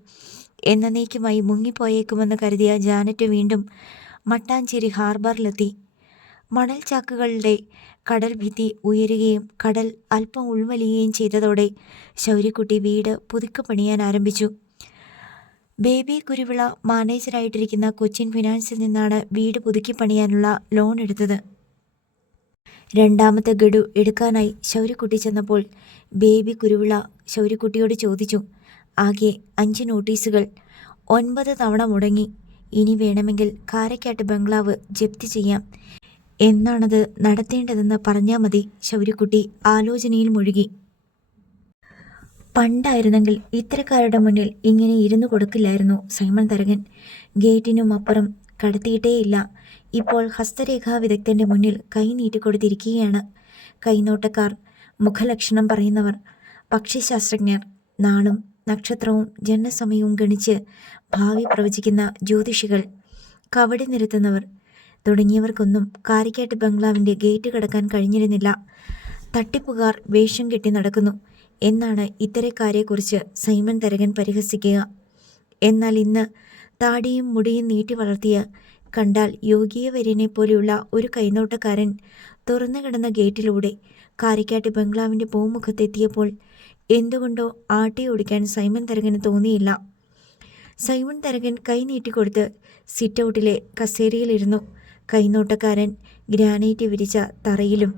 എന്നേക്കുമായി മുങ്ങിപ്പോയേക്കുമെന്ന് കരുതിയ ജാനറ്റ് വീണ്ടും മട്ടാഞ്ചേരി ഹാർബറിലെത്തി. മണൽ ചാക്കുകളുടെ കടൽ ഭിത്തി ഉയരുകയും കടൽ അല്പം ഉൾവലിയുകയും ചെയ്തതോടെ ശൗര്യക്കുട്ടി വീട് പുതുക്കി പണിയാൻ ആരംഭിച്ചു. ബേബി കുരുവിള മാനേജറായിട്ടിരിക്കുന്ന കൊച്ചിൻ ഫിനാൻസിൽ നിന്നാണ് വീട് പുതുക്കി പണിയാനുള്ള ലോൺ എടുത്തത്. രണ്ടാമത്തെ ഗഡു എടുക്കാനായി ശൗര്യക്കുട്ടി ചെന്നപ്പോൾ ബേബി കുരുവിള ശൗര്യക്കുട്ടിയോട് ചോദിച്ചു. ആകെ 5 നോട്ടീസുകൾ, 9 തവണ മുടങ്ങി. ഇനി വേണമെങ്കിൽ കാരക്കാട്ട് ബംഗ്ലാവ് ജപ്തി ചെയ്യാം. എന്നാണത് നടത്തേണ്ടതെന്ന് പറഞ്ഞാൽ മതി. ശൗര്യക്കുട്ടി ആലോചനയിൽ മുഴുകി. പണ്ടായിരുന്നെങ്കിൽ ഇത്തരക്കാരുടെ മുന്നിൽ ഇങ്ങനെ ഇരുന്നു കൊടുക്കില്ലായിരുന്നു സൈമൺ തരകൻ. ഗേറ്റിനും അപ്പുറം കടത്തിയിട്ടേയില്ല. ഇപ്പോൾ ഹസ്തരേഖാ വിദഗ്ധൻ്റെ മുന്നിൽ കൈ നീട്ടിക്കൊടുത്തിരിക്കുകയാണ്. കൈനോട്ടക്കാർ, മുഖലക്ഷണം പറയുന്നവർ, പക്ഷിശാസ്ത്രജ്ഞർ, നാളും നക്ഷത്രവും ജനനസമയവും ഗണിച്ച് ഭാവി പ്രവചിക്കുന്ന ജ്യോതിഷികൾ, കവടി നിരത്തുന്നവർ തുടങ്ങിയവർക്കൊന്നും കാരിക്കാട്ട് ബംഗ്ലാവിൻ്റെ ഗേറ്റ് കടക്കാൻ കഴിഞ്ഞിരുന്നില്ല. തട്ടിപ്പുകാർ വേഷം കെട്ടി നടക്കുന്നു എന്നാണ് ഇത്തരക്കാരെക്കുറിച്ച് സൈമൺ തരകൻ പരിഹസിക്കുക. എന്നാൽ ഇന്ന് താടിയും മുടിയും നീട്ടി വളർത്തിയ, കണ്ടാൽ യോഗീയവര്യനെ പോലെയുള്ള ഒരു കൈനോട്ടക്കാരൻ തുറന്നു കിടന്ന ഗേറ്റിലൂടെ കാരിക്കാട്ട് ബംഗ്ലാവിൻ്റെ പൂമുഖത്തെത്തിയപ്പോൾ എന്തുകൊണ്ടോ ആട്ടി ഓടിക്കാൻ സൈമൺ തരകന് തോന്നിയില്ല. സൈമൺ തരകൻ കൈ നീട്ടിക്കൊടുത്ത് സിറ്റൗട്ടിലെ കസേരയിലിരുന്നു. കൈനോട്ടക്കാരൻ ഗ്രാനൈറ്റ് വിരിച്ച തറയിലും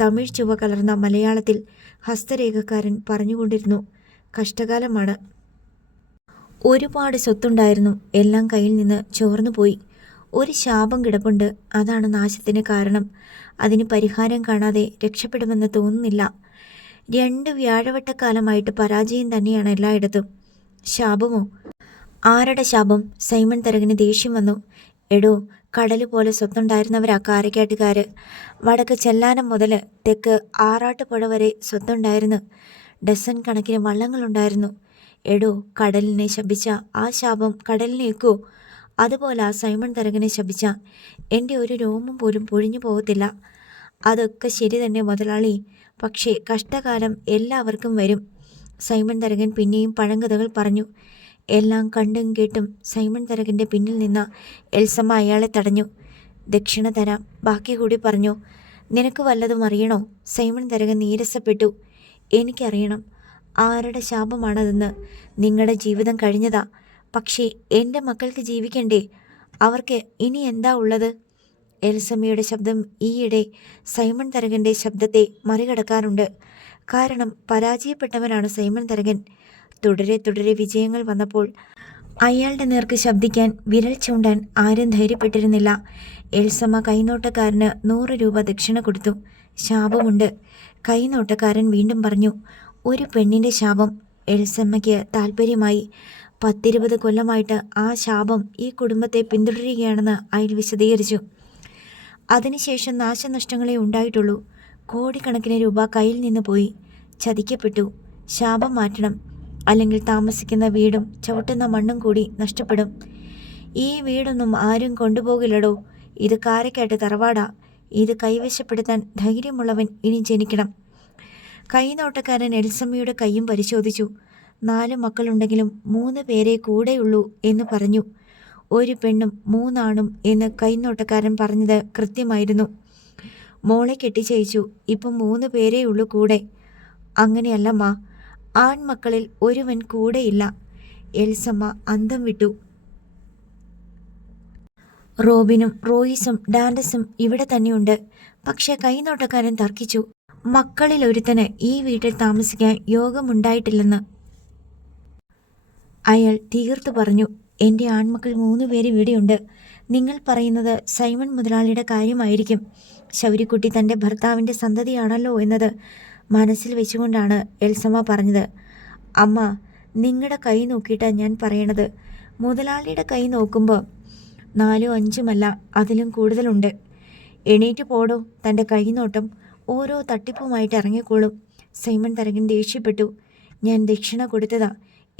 തമിഴ് ചുവ കലർന്ന മലയാളത്തിൽ ഹസ്തരേഖക്കാരൻ പറഞ്ഞുകൊണ്ടിരുന്നു. കഷ്ടകാലമാണ്. ഒരുപാട് സ്വത്തുണ്ടായിരുന്നു, എല്ലാം കയ്യിൽ നിന്ന് ചോർന്നുപോയി. ഒരു ശാപം കിടപ്പുണ്ട്, അതാണ് നാശത്തിന് കാരണം. അതിന് പരിഹാരം കാണാതെ രക്ഷപ്പെടുമെന്ന് തോന്നുന്നില്ല. 2 വ്യാഴവട്ടക്കാലമായിട്ട് പരാജയം തന്നെയാണ് എല്ലായിടത്തും. ശാപമോ? ആരുടെ ശാപം? സൈമൺ തരകന് ദേഷ്യം വന്നു. എടോ, കടല് പോലെ സ്വത്തുണ്ടായിരുന്നവരാ കാരക്കാട്ടുകാർ. വടക്ക് ചെല്ലാനം മുതൽ തെക്ക് ആറാട്ടുപുഴ വരെ സ്വത്തുണ്ടായിരുന്നു. ഡസൻ കണക്കിന് വള്ളങ്ങളുണ്ടായിരുന്നു. എടോ, കടലിനെ ശപിച്ച ആ ശാപം കടലിനേക്കോ? അതുപോലെ ആ സൈമൺ തരകനെ ശപിച്ച എൻ്റെ ഒരു രോമം പോലും പൊഴിഞ്ഞു പോകത്തില്ല. അതൊക്കെ ശരി തന്നെ മുതലാളി, പക്ഷേ കഷ്ടകാലം എല്ലാവർക്കും വരും. സൈമൺ തരകൻ പിന്നെയും പഴങ്കഥകൾ പറഞ്ഞു. എല്ലാം കണ്ടും കേട്ടും സൈമൺ തരകൻ്റെ പിന്നിൽ നിന്ന എൽസമ്മ അയാളെ തടഞ്ഞു. ദക്ഷിണ തരാം, ബാക്കി കൂടി പറഞ്ഞു. നിനക്ക് വല്ലതും അറിയണോ? സൈമൺ തരകൻ നീരസപ്പെട്ടു. എനിക്കറിയണം. ആരുടെ ശാപമാണതെന്ന്. നിങ്ങളുടെ ജീവിതം കഴിഞ്ഞതാ, പക്ഷേ എൻ്റെ മക്കൾക്ക് ജീവിക്കണ്ടേ? അവർക്ക് ഇനി എന്താ ഉള്ളത്? എൽസമ്മയുടെ ശബ്ദം ഈയിടെ സൈമൺ തരകൻ്റെ ശബ്ദത്തെ മറികടക്കാറുണ്ട്. കാരണം പരാജയപ്പെട്ടവനാണ് സൈമൺ തരകൻ. തുടരെ തുടരെ വിജയങ്ങൾ വന്നപ്പോൾ അയാളുടെ നേർക്ക് ശബ്ദിക്കാൻ, വിരൽ ചൂണ്ടാൻ ആരും ധൈര്യപ്പെട്ടിരുന്നില്ല. എൽസമ്മ കൈനോട്ടക്കാരന് 100 രൂപ ദക്ഷിണ കൊടുത്തു. ശാപമുണ്ട്. കൈനോട്ടക്കാരൻ വീണ്ടും പറഞ്ഞു. ഒരു പെണ്ണിൻ്റെ ശാപം. എൽസമ്മയ്ക്ക് താല്പര്യമായി. 10-20 കൊല്ലമായിട്ട് ആ ശാപം ഈ കുടുംബത്തെ പിന്തുടരുകയാണെന്ന് അയാൾ വിശദീകരിച്ചു. അതിനുശേഷം നാശനഷ്ടങ്ങളെ ഉണ്ടായിട്ടുള്ളൂ. കോടിക്കണക്കിന് രൂപ കയ്യിൽ നിന്ന് പോയി. ചതിക്കപ്പെട്ടു. ശാപം മാറ്റണം, അല്ലെങ്കിൽ താമസിക്കുന്ന വീടും ചവിട്ടുന്ന മണ്ണും കൂടി നഷ്ടപ്പെടും. ഈ വീടൊന്നും ആരും കൊണ്ടുപോകില്ലടോ. ഇത് കാരക്കാട്ട് തറവാടാ. ഇത് കൈവശപ്പെടുത്താൻ ധൈര്യമുള്ളവൻ ഇനി ജനിക്കണം. കൈനോട്ടക്കാരൻ എൽസമ്മയുടെ കൈയും പരിശോധിച്ചു. 4 മക്കളുണ്ടെങ്കിലും 3 പേരെ കൂടെയുള്ളൂ എന്ന് പറഞ്ഞു. 1 പെണ്ണും 3 ആണും എന്ന് കൈനോട്ടക്കാരൻ പറഞ്ഞത് കൃത്യമായിരുന്നു. മോളെ കെട്ടിച്ചയച്ചു. ഇപ്പം 3 പേരേ ഉള്ളൂ കൂടെ. അങ്ങനെയല്ലമ്മ, ആൺമക്കളിൽ ഒരുവൻ കൂടെയില്ല. എൽസമ്മ അന്തം വിട്ടു. റോബിനും റോയിസും ഡാൻഡസും ഇവിടെ തന്നെയുണ്ട്. പക്ഷെ കൈനോട്ടക്കാരൻ തർക്കിച്ചു. മക്കളിൽ ഒരുത്തന് ഈ വീട്ടിൽ താമസിക്കാൻ യോഗമുണ്ടായിട്ടില്ലെന്ന് അയാൾ തീർത്തു പറഞ്ഞു. എൻ്റെ ആൺമക്കൾ 3 പേര് ഇവിടെയുണ്ട്. നിങ്ങൾ പറയുന്നത് സൈമൺ മുതലാളിയുടെ കാര്യമായിരിക്കും. ശൗരിക്കുട്ടി തൻ്റെ ഭർത്താവിൻ്റെ സന്തതിയാണല്ലോ എന്നത് മനസ്സിൽ വെച്ചുകൊണ്ടാണ് എൽസമ്മ പറഞ്ഞത്. അമ്മ, നിങ്ങളുടെ കൈ നോക്കിയിട്ടാണ് ഞാൻ പറയണത്. മുതലാളിയുടെ കൈ നോക്കുമ്പോൾ 4 5 അതിലും കൂടുതലുണ്ട്. എണീറ്റ് പോടോ. തൻ്റെ കൈനോട്ടം ഓരോ തട്ടിപ്പുമായിട്ട് ഇറങ്ങിക്കോളും. സൈമൺ തരകൻ ദേഷ്യപ്പെട്ടു. ഞാൻ ദക്ഷിണ കൊടുത്തതാ.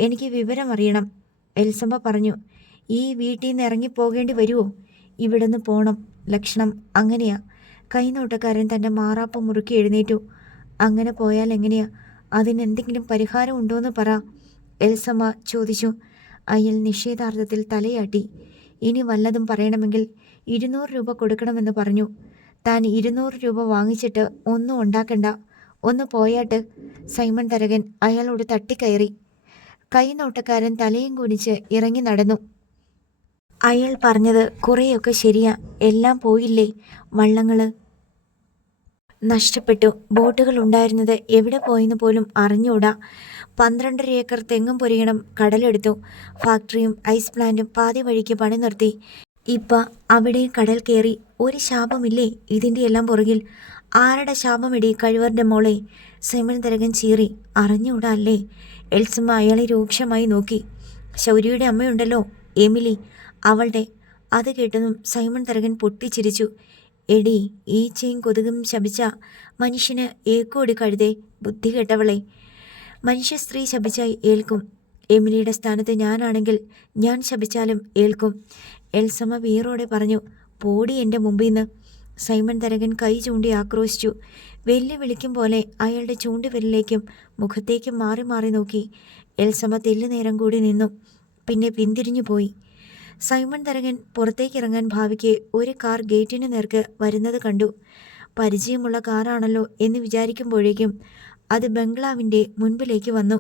എനിക്ക് വിവരം അറിയണം. എൽസമ്മ പറഞ്ഞു. ഈ വീട്ടിൽ നിന്ന് ഇറങ്ങിപ്പോകേണ്ടി വരുമോ? ഇവിടുന്ന് പോണം. ലക്ഷണം അങ്ങനെയാ. കൈനോട്ടക്കാരൻ തൻ്റെ മാറാപ്പ് മുറുക്കി എഴുന്നേറ്റു. അങ്ങനെ പോയാൽ എങ്ങനെയാ? അതിനെന്തെങ്കിലും പരിഹാരം ഉണ്ടോയെന്ന് പറ, എൽസമ്മ ചോദിച്ചു. അയാൾ നിഷേധാർത്ഥത്തിൽ തലയാട്ടി. ഇനി വല്ലതും പറയണമെങ്കിൽ 200 രൂപ കൊടുക്കണമെന്ന് പറഞ്ഞു. താൻ 200 രൂപ വാങ്ങിച്ചിട്ട് ഒന്നും ഉണ്ടാക്കണ്ട. ഒന്ന് പോയാട്ട്. സൈമൺ തരകൻ അയാളോട് തട്ടിക്കയറി. കൈനോട്ടക്കാരൻ തലയും കുനിച്ച് ഇറങ്ങി നടന്നു. അയാൾ പറഞ്ഞത് കുറേയൊക്കെ ശരിയാ. എല്ലാം പോയില്ലേ. വള്ളങ്ങൾ നഷ്ടപ്പെട്ടു. ബോട്ടുകൾ ഉണ്ടായിരുന്നത് എവിടെ പോയെന്ന് പോലും അറിഞ്ഞൂടാ. 12.5 ഏക്കർ തെങ്ങും പൊരിയണം കടലെടുത്തു. ഫാക്ടറിയും ഐസ് പ്ലാന്റും പാതി വഴിക്ക് പണി നിർത്തി. ഇപ്പം അവിടെയും കടൽ കയറി. ഒരു ശാപമില്ലേ ഇതിൻ്റെ എല്ലാം പുറകിൽ? ആരുടെ ശാപമിടി കഴിവറുടെ മോളെ? സൈമൺ തരകൻ ചീറി. അറിഞ്ഞൂടാ അല്ലേ? എൽസമ്മ അയാളെ രൂക്ഷമായി നോക്കി. ശൗര്യയുടെ അമ്മയുണ്ടല്ലോ, എമിലി, അവളുടെ. അത് കേട്ടതും സൈമൺ തരകൻ പൊട്ടിച്ചിരിച്ചു. എടി, ഈച്ചയും കൊതുകും ശപിച്ച മനുഷ്യന് ഏക്കോടി കഴുതേ. ബുദ്ധി കേട്ടവളെ. മനുഷ്യ സ്ത്രീ ശപിച്ചായി ഏൽക്കും. എമിലിയുടെ സ്ഥാനത്ത് ഞാനാണെങ്കിൽ ഞാൻ ശപിച്ചാലും ഏൽക്കും. എൽസമ്മ വീറോടെ പറഞ്ഞു. പോടി എൻ്റെ മുമ്പിൽ നിന്ന്. സൈമൺ തരകൻ കൈ ചൂണ്ടി ആക്രോശിച്ചു. വെല്ലുവിളിക്കും പോലെ അയാളുടെ ചൂണ്ടുവിരലിലേക്കും മുഖത്തേക്കും മാറി മാറി നോക്കി. എൽസമ്മ തെല്ലുനേരം കൂടി നിന്നു. പിന്നെ പിന്തിരിഞ്ഞു പോയി. സൈമൺ തരകൻ പുറത്തേക്കിറങ്ങാൻ ഭാവിക്ക് ഒരു കാർ ഗേറ്റിന് നേർക്ക് വരുന്നത് കണ്ടു. പരിചയമുള്ള കാറാണല്ലോ എന്ന് വിചാരിക്കുമ്പോഴേക്കും അത് ബംഗ്ലാവിൻ്റെ മുൻപിലേക്ക് വന്നു.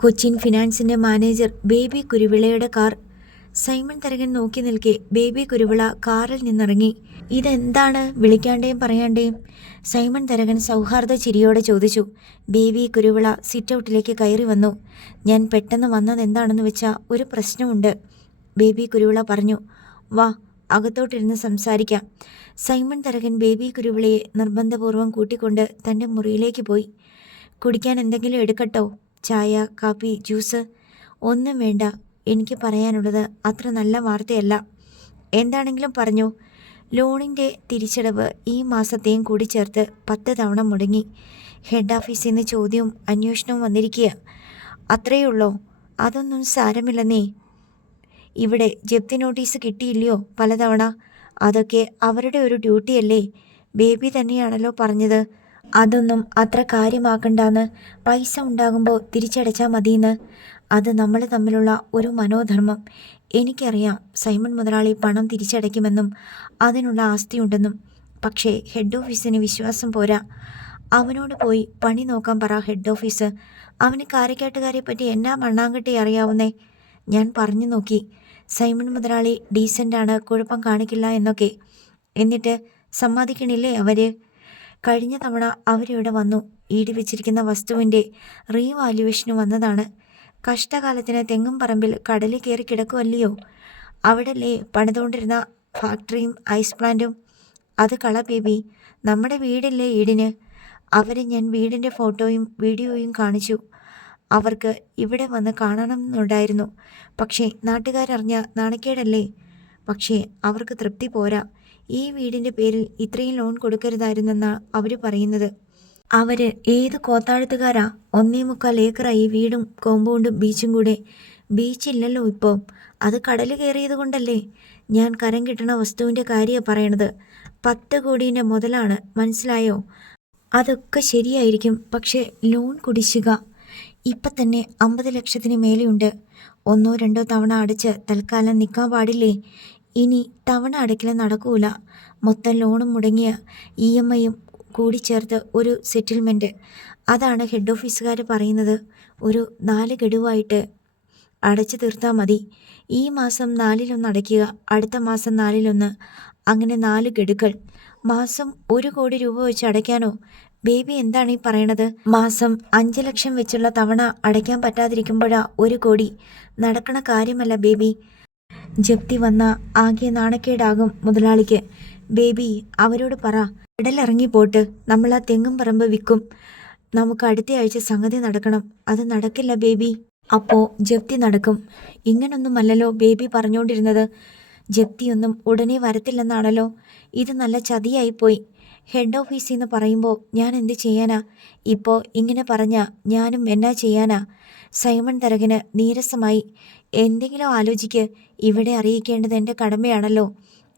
കൊച്ചിൻ ഫിനാൻസിൻ്റെ മാനേജർ ബേബി കുരുവിളയുടെ കാർ. സൈമൺ തരകൻ നോക്കി നിൽക്കെ ബേബി കുരുവിള കാറിൽ നിന്നിറങ്ങി. ഇതെന്താണ് വിളിക്കാണ്ടേയും പറയാണ്ടേയും? സൈമൺ തരകൻ സൗഹാർദ്ദ ചിരിയോടെ ചോദിച്ചു. ബേബി കുരുവിള സിറ്റൗട്ടിലേക്ക് കയറി വന്നു. ഞാൻ പെട്ടെന്ന് വന്നതെന്താണെന്ന് വെച്ചാൽ ഒരു പ്രശ്നമുണ്ട്, ബേബി കുരുവിള പറഞ്ഞു. വാ, അകത്തോട്ടിരുന്ന് സംസാരിക്കാം. സൈമൺ തരകൻ ബേബി കുരുവിളയെ നിർബന്ധപൂർവ്വം കൂട്ടിക്കൊണ്ട് തൻ്റെ മുറിയിലേക്ക് പോയി. കുടിക്കാൻ എന്തെങ്കിലും എടുക്കട്ടോ? ചായ, കാപ്പി, ജ്യൂസ്? ഒന്നും വേണ്ട. എനിക്ക് പറയാനുള്ളത് അത്ര നല്ല വാർത്തയല്ല. എന്താണെങ്കിലും പറഞ്ഞു. ലോണിൻ്റെ തിരിച്ചടവ് ഈ മാസത്തെയും കൂടി ചേർത്ത് 10 തവണ മുടങ്ങി. ഹെഡ് ഓഫീസിൽ നിന്ന് ചോദ്യവും അന്വേഷണവും വന്നിരിക്കുക. അത്രയേ ഉള്ളോ? അതൊന്നും സാരമില്ലെന്നേ. ഇവിടെ ജപ്തി നോട്ടീസ് കിട്ടിയില്ലയോ പലതവണ? അതൊക്കെ അവരുടെ ഒരു ഡ്യൂട്ടിയല്ലേ? ബേബി തന്നെയാണല്ലോ പറഞ്ഞത് അതൊന്നും അത്ര കാര്യമാക്കണ്ടെന്ന്. പൈസ ഉണ്ടാകുമ്പോൾ തിരിച്ചടച്ചാൽ മതിയെന്ന്. അത് നമ്മൾ തമ്മിലുള്ള ഒരു മനോധർമ്മം. എനിക്കറിയാം സൈമൺ മുതലാളി പണം തിരിച്ചടയ്ക്കുമെന്നും അതിനുള്ള ആസ്തിയുണ്ടെന്നും. പക്ഷേ ഹെഡ് ഓഫീസിന് വിശ്വാസം പോരാ. അവനോട് പോയി പണി നോക്കാൻ പറ. ഹെഡ് ഓഫീസ് അവന് കാരക്കാട്ടുകാരെ പറ്റി എന്നാ മണ്ണാങ്കട്ടി അറിയാവുന്നേ? ഞാൻ പറഞ്ഞു നോക്കി. സൈമൺ മുതലാളി ഡീസൻ്റാണ്, കുഴപ്പം കാണിക്കില്ല എന്നൊക്കെ. എന്നിട്ട് സമ്മതിക്കണില്ലേ അവർ? കഴിഞ്ഞ തവണ അവരിവിടെ വന്നു. ഈടി വെച്ചിരിക്കുന്ന വസ്തുവിൻ്റെ റീവാല്യുവേഷന് വന്നതാണ്. കഷ്ടകാലത്തിന് തെങ്ങും പറമ്പിൽ കടലിൽ കയറി കിടക്കുമല്ലയോ? അവിടല്ലേ പണിതുകൊണ്ടിരുന്ന ഫാക്ടറിയും ഐസ് പ്ലാന്റും? അത് കള ബേബി. നമ്മുടെ വീടില്ലേ ഈടിന്? അവരെ ഞാൻ വീടിൻ്റെ ഫോട്ടോയും വീഡിയോയും കാണിച്ചു. അവർക്ക് ഇവിടെ വന്ന് കാണണമെന്നുണ്ടായിരുന്നു. പക്ഷേ നാട്ടുകാരറിഞ്ഞ നാണക്കേടല്ലേ? പക്ഷേ അവർക്ക് തൃപ്തി പോരാ. ഈ വീടിൻ്റെ പേരിൽ ഇത്രയും ലോൺ കൊടുക്കരുതായിരുന്നെന്നാണ് അവർ പറയുന്നത്. അവർ ഏത് കോത്താഴത്തുകാരാ? 1.25 ഏക്കറായി വീടും കോമ്പൗണ്ടും ബീച്ചും കൂടെ. ബീച്ചില്ലല്ലോ ഇപ്പോൾ. അത് കടൽ കയറിയത് കൊണ്ടല്ലേ? ഞാൻ കരം കിട്ടണ വസ്തുവിൻ്റെ കാര്യമാണ് പറയണത്. 10 കോടീൻ്റെ മുതലാണ്, മനസ്സിലായോ? അതൊക്കെ ശരിയായിരിക്കും. പക്ഷേ ലോൺ കുടിശ്ശിക ഇപ്പം തന്നെ 50 ലക്ഷത്തിന് മേലെയുണ്ട്. 1-2 തവണ അടച്ച് തൽക്കാലം നിൽക്കാൻ പാടില്ലേ? ഇനി തവണ അടയ്ക്കൽ നടക്കൂല. മൊത്തം ലോണും മുടങ്ങിയ EMIയും കൂടി ചേർത്ത് ഒരു സെറ്റിൽമെൻറ്റ്. അതാണ് ഹെഡ് ഓഫീസുകാർ പറയുന്നത്. ഒരു 4 ഗഡുവായിട്ട് അടച്ചു തീർത്താൽ മതി. ഈ മാസം 4-1 അടയ്ക്കുക, അടുത്ത മാസം 4-1, അങ്ങനെ 4 ഗഡുക്കൾ. മാസം 1 കോടി രൂപ വെച്ച് അടയ്ക്കാനോ? ബേബി എന്താണ് ഈ പറയണത്? മാസം 5 ലക്ഷം വെച്ചുള്ള തവണ അടയ്ക്കാൻ പറ്റാതിരിക്കുമ്പോഴാ 1 കോടി. നടക്കണ കാര്യമല്ല ബേബി. ജപ്തി വന്ന ആകെ നാണക്കേടാകും മുതലാളിക്ക്. ബേബി അവരോട് പറ, കടലിറങ്ങി പോട്ട്. നമ്മൾ ആ തെങ്ങും പറമ്പ് വിൽക്കും. നമുക്ക് അടുത്ത ആഴ്ച സംഗതി നടക്കണം. അത് നടക്കില്ല ബേബി. അപ്പോൾ ജപ്തി നടക്കും. ഇങ്ങനൊന്നുമല്ലല്ലോ ബേബി പറഞ്ഞുകൊണ്ടിരുന്നത്. ജപ്തിയൊന്നും ഉടനെ വരത്തില്ലെന്നാണല്ലോ. ഇത് നല്ല ചതിയായിപ്പോയി. ഹെഡ് ഓഫീസിൽ നിന്ന് പറയുമ്പോൾ ഞാൻ എന്ത് ചെയ്യാനാ? ഇപ്പോൾ ഇങ്ങനെ പറഞ്ഞാൽ ഞാനും എന്നാ ചെയ്യാനാ? സൈമൺ തരകന് നീരസമായി. എന്തെങ്കിലും ആലോചിക്ക്. ഇവിടെ അറിയിക്കേണ്ടത് എൻ്റെ കടമയാണല്ലോ.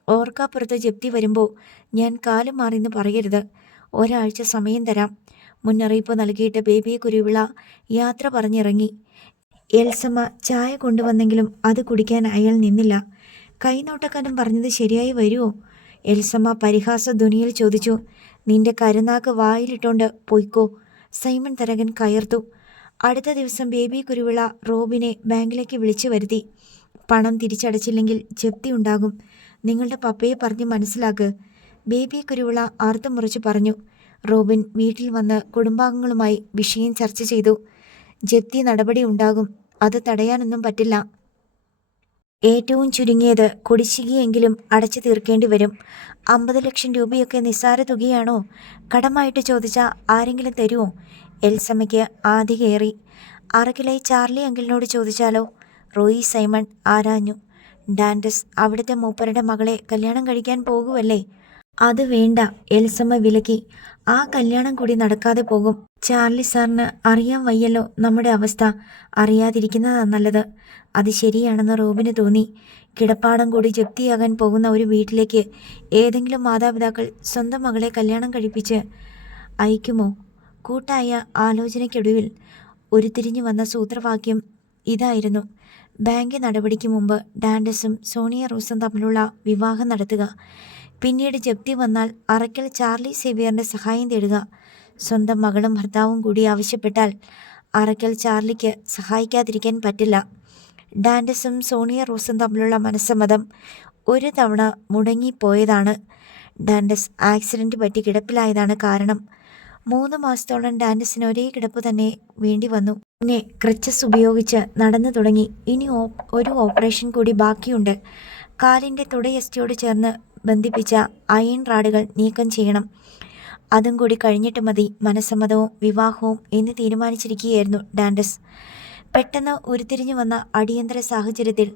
ഓർക്കാപ്പുറത്ത് ജപ്തി വരുമ്പോൾ ഞാൻ കാലും മാറിയെന്ന് പറയരുത്. ഒരാഴ്ച സമയം തരാം. മുന്നറിയിപ്പ് നൽകിയിട്ട് ബേബി കുരുവിള യാത്ര പറഞ്ഞിറങ്ങി. എൽസമ്മ ചായ കൊണ്ടുവന്നെങ്കിലും അത് കുടിക്കാൻ അയാൾ നിന്നില്ല. കൈനോട്ടക്കാരൻ പറഞ്ഞത് ശരിയായി വരുമോ? എൽസമ്മ പരിഹാസ ധ്വനിയിൽ ചോദിച്ചു. നിന്റെ കരുനാക്ക് വായിലിട്ടോണ്ട് പൊയ്ക്കോ. സൈമൺ തരകൻ കയർത്തു. അടുത്ത ദിവസം ബേബി കുരുവിള റോബിനെ ബാങ്കിലേക്ക് വിളിച്ചു വരുത്തി. പണം തിരിച്ചടച്ചില്ലെങ്കിൽ ജപ്തി ഉണ്ടാകും. നിങ്ങളുടെ പപ്പയെ പറഞ്ഞ് മനസ്സിലാക്ക്. ബേബി കുരുവിള ആർത്തുമുറിച്ച് പറഞ്ഞു. റോബിൻ വീട്ടിൽ വന്ന് കുടുംബാംഗങ്ങളുമായി വിഷയം ചർച്ച ചെയ്തു. ജപ്തി നടപടി ഉണ്ടാകും. അത് തടയാനൊന്നും പറ്റില്ല. ഏറ്റവും ചുരുങ്ങിയത് കുടിശ്ശികയെങ്കിലും അടച്ചു തീർക്കേണ്ടി വരും. 50 ലക്ഷം രൂപയൊക്കെ നിസ്സാര തുകയാണോ? കടമായിട്ട് ചോദിച്ചാൽ ആരെങ്കിലും തരുമോ? എൽസമ്മയ്ക്ക് ആദ്യ കയറി. അറകിലെ ചാർലി അങ്കിളിനോട് ചോദിച്ചാലോ? റോയി സൈമൺ ആരാഞ്ഞു. ഡാൻഡസ് അവിടുത്തെ മൂപ്പരുടെ മകളെ കല്യാണം കഴിക്കാൻ പോകുമല്ലേ? അത് വേണ്ട, എൽസമ്മ വിലക്കി. ആ കല്യാണം കൂടി നടക്കാതെ പോകും. ചാർലി സാറിന് അറിയാൻ വയ്യല്ലോ നമ്മുടെ അവസ്ഥ. അറിയാതിരിക്കുന്നതാ നല്ലത്. അത് ശരിയാണെന്ന് റോബിന് തോന്നി. കിടപ്പാടം കൂടി ജപ്തിയാകാൻ പോകുന്ന ഒരു വീട്ടിലേക്ക് ഏതെങ്കിലും മാതാപിതാക്കൾ സ്വന്തം മകളെ കല്യാണം കഴിപ്പിച്ച് അയക്കുമോ? കൂട്ടായ ആലോചനയ്ക്കൊടുവിൽ ഉരുത്തിരിഞ്ഞു വന്ന സൂത്രവാക്യം ഇതായിരുന്നു. ബാങ്ക് നടപടിക്ക് മുമ്പ് ഡാൻഡസും സോണിയ റോസും തമ്മിലുള്ള വിവാഹം നടത്തുക. പിന്നീട് ജപ്തി വന്നാൽ അറയ്ക്കൽ ചാർലി സേവിയറിൻ്റെ സഹായം തേടുക. സ്വന്തം മകളും ഭർത്താവും കൂടി ആവശ്യപ്പെട്ടാൽ അറയ്ക്കൽ ചാർലിക്ക് സഹായിക്കാതിരിക്കാൻ പറ്റില്ല. ഡാൻഡസും സോണിയ റോസും തമ്മിലുള്ള മനസ്സമ്മതം ഒരു തവണ മുടങ്ങിപ്പോയതാണ്. ഡാൻഡസ് ആക്സിഡൻറ്റ് പറ്റി കിടപ്പിലായതാണ് കാരണം. 3 മാസത്തോളം ഡാൻഡസിന് ഒരേ കിടപ്പ് തന്നെ വേണ്ടി വന്നു. പിന്നെ ക്രച്ചസ് ഉപയോഗിച്ച് നടന്നു തുടങ്ങി. ഇനി ഒരു ഓപ്പറേഷൻ കൂടി ബാക്കിയുണ്ട്. കാലിൻ്റെ തുടയസ്ഥയോട് ചേർന്ന് ബന്ധിപ്പിച്ച അയൺ റാഡുകൾ നീക്കം ചെയ്യണം. അതും കൂടി കഴിഞ്ഞിട്ട് മതി മനസ്സമ്മതവും വിവാഹവും എന്ന് തീരുമാനിച്ചിരിക്കുകയായിരുന്നു ഡാൻഡസ്. പെട്ടെന്ന് ഉരുത്തിരിഞ്ഞു വന്ന അടിയന്തര സാഹചര്യത്തിൽ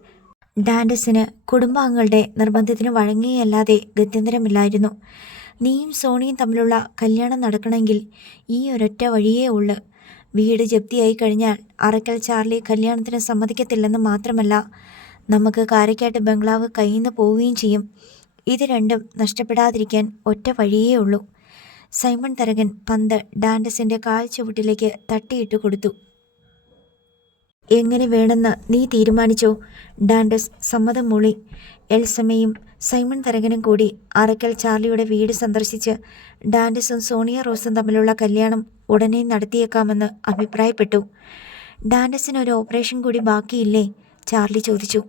ഡാൻഡസിന് കുടുംബാംഗങ്ങളുടെ നിർബന്ധത്തിന് വഴങ്ങിയല്ലാതെ ഗത്യന്തരമില്ലായിരുന്നു. നീയും സോണിയും തമ്മിലുള്ള കല്യാണം നടക്കണമെങ്കിൽ ഈ ഒരൊറ്റ വഴിയേ ഉള്ളു. വീട് ജപ്തിയായി കഴിഞ്ഞാൽ അറയ്ക്കൽ ചാർലി കല്യാണത്തിന് സമ്മതിക്കത്തില്ലെന്ന് മാത്രമല്ല, നമുക്ക് കാരക്കാട്ട് ബംഗ്ലാവ് കയ്യിൽ നിന്ന് പോവുകയും ചെയ്യും. ഇത് രണ്ടും നഷ്ടപ്പെടാതിരിക്കാൻ ഒറ്റ വഴിയേ ഉള്ളൂ. സൈമൺ തരകൻ പന്ത് ഡാൻഡസിൻ്റെ കാൽ ചുവട്ടിലേക്ക് തട്ടിയിട്ട് കൊടുത്തു. എങ്ങനെ വേണമെന്ന് നീ തീരുമാനിച്ചോ? ഡാൻഡസ് സമ്മതം മൂളി. എൽസമ്മയും സൈമൺ തരകനും കൂടി അറയ്ക്കൽ ചാർലിയുടെ വീട് സന്ദർശിച്ച് ഡാൻഡസും സോണിയ റോസും തമ്മിലുള്ള കല്യാണം ഉടനെ നടത്തിയേക്കാമെന്ന് അഭിപ്രായപ്പെട്ടു. ഡാൻഡസിന് ഒരു ഓപ്പറേഷൻ കൂടി ബാക്കിയില്ലേ? ചാർലി ചോദിച്ചു.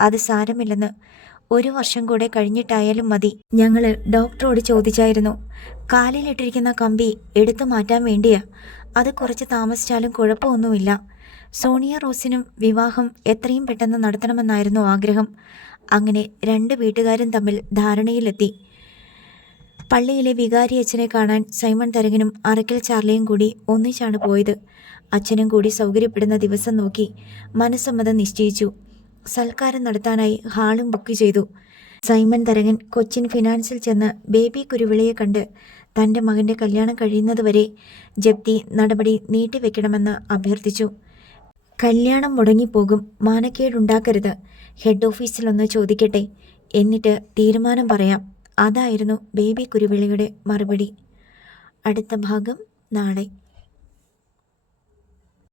അത് സാരമില്ലെന്ന്. 1 വർഷം കൂടെ കഴിഞ്ഞിട്ടായാലും മതി. ഞങ്ങൾ ഡോക്ടറോട് ചോദിച്ചായിരുന്നു. കാലിലിട്ടിരിക്കുന്ന കമ്പി എടുത്തു മാറ്റാൻ വേണ്ടിയാ. അത് കുറച്ച് താമസിച്ചാലും കുഴപ്പമൊന്നുമില്ല. സോണിയ റോസിനും വിവാഹം എത്രയും പെട്ടെന്ന് നടത്തണമെന്നായിരുന്നു ആഗ്രഹം. അങ്ങനെ 2 വീട്ടുകാരും തമ്മിൽ ധാരണയിലെത്തി. പള്ളിയിലെ വികാരി അച്ഛനെ കാണാൻ സൈമൺ തരകനും അറക്കൽ ചാർലിയും കൂടി ഒന്നിച്ചാണ് പോയത്. അച്ഛനും കൂടി സൗകര്യപ്പെടുന്ന ദിവസം നോക്കി മനസ്സമ്മതം നിശ്ചയിച്ചു. സൽക്കാരം നടത്താനായി ഹാളും ബുക്ക് ചെയ്തു. സൈമൺ തരകൻ കൊച്ചിൻ ഫിനാൻസിൽ ചെന്ന് ബേബി കുരുവിളയെ കണ്ട് തൻ്റെ മകൻ്റെ കല്യാണം കഴിയുന്നതുവരെ ജപ്തി നടപടി നീട്ടിവെക്കണമെന്ന് അഭ്യർത്ഥിച്ചു. കല്യാണം മുടങ്ങിപ്പോകും, മാനക്കേടുണ്ടാക്കരുത്, ഹെഡ് ഓഫീസിലൊന്ന് ചോദിക്കട്ടെ, എന്നിട്ട് തീരുമാനം പറയാം. അതായിരുന്നു ബേബി കുരുവിളയുടെ മറുപടി. അടുത്ത ഭാഗം നാളെ.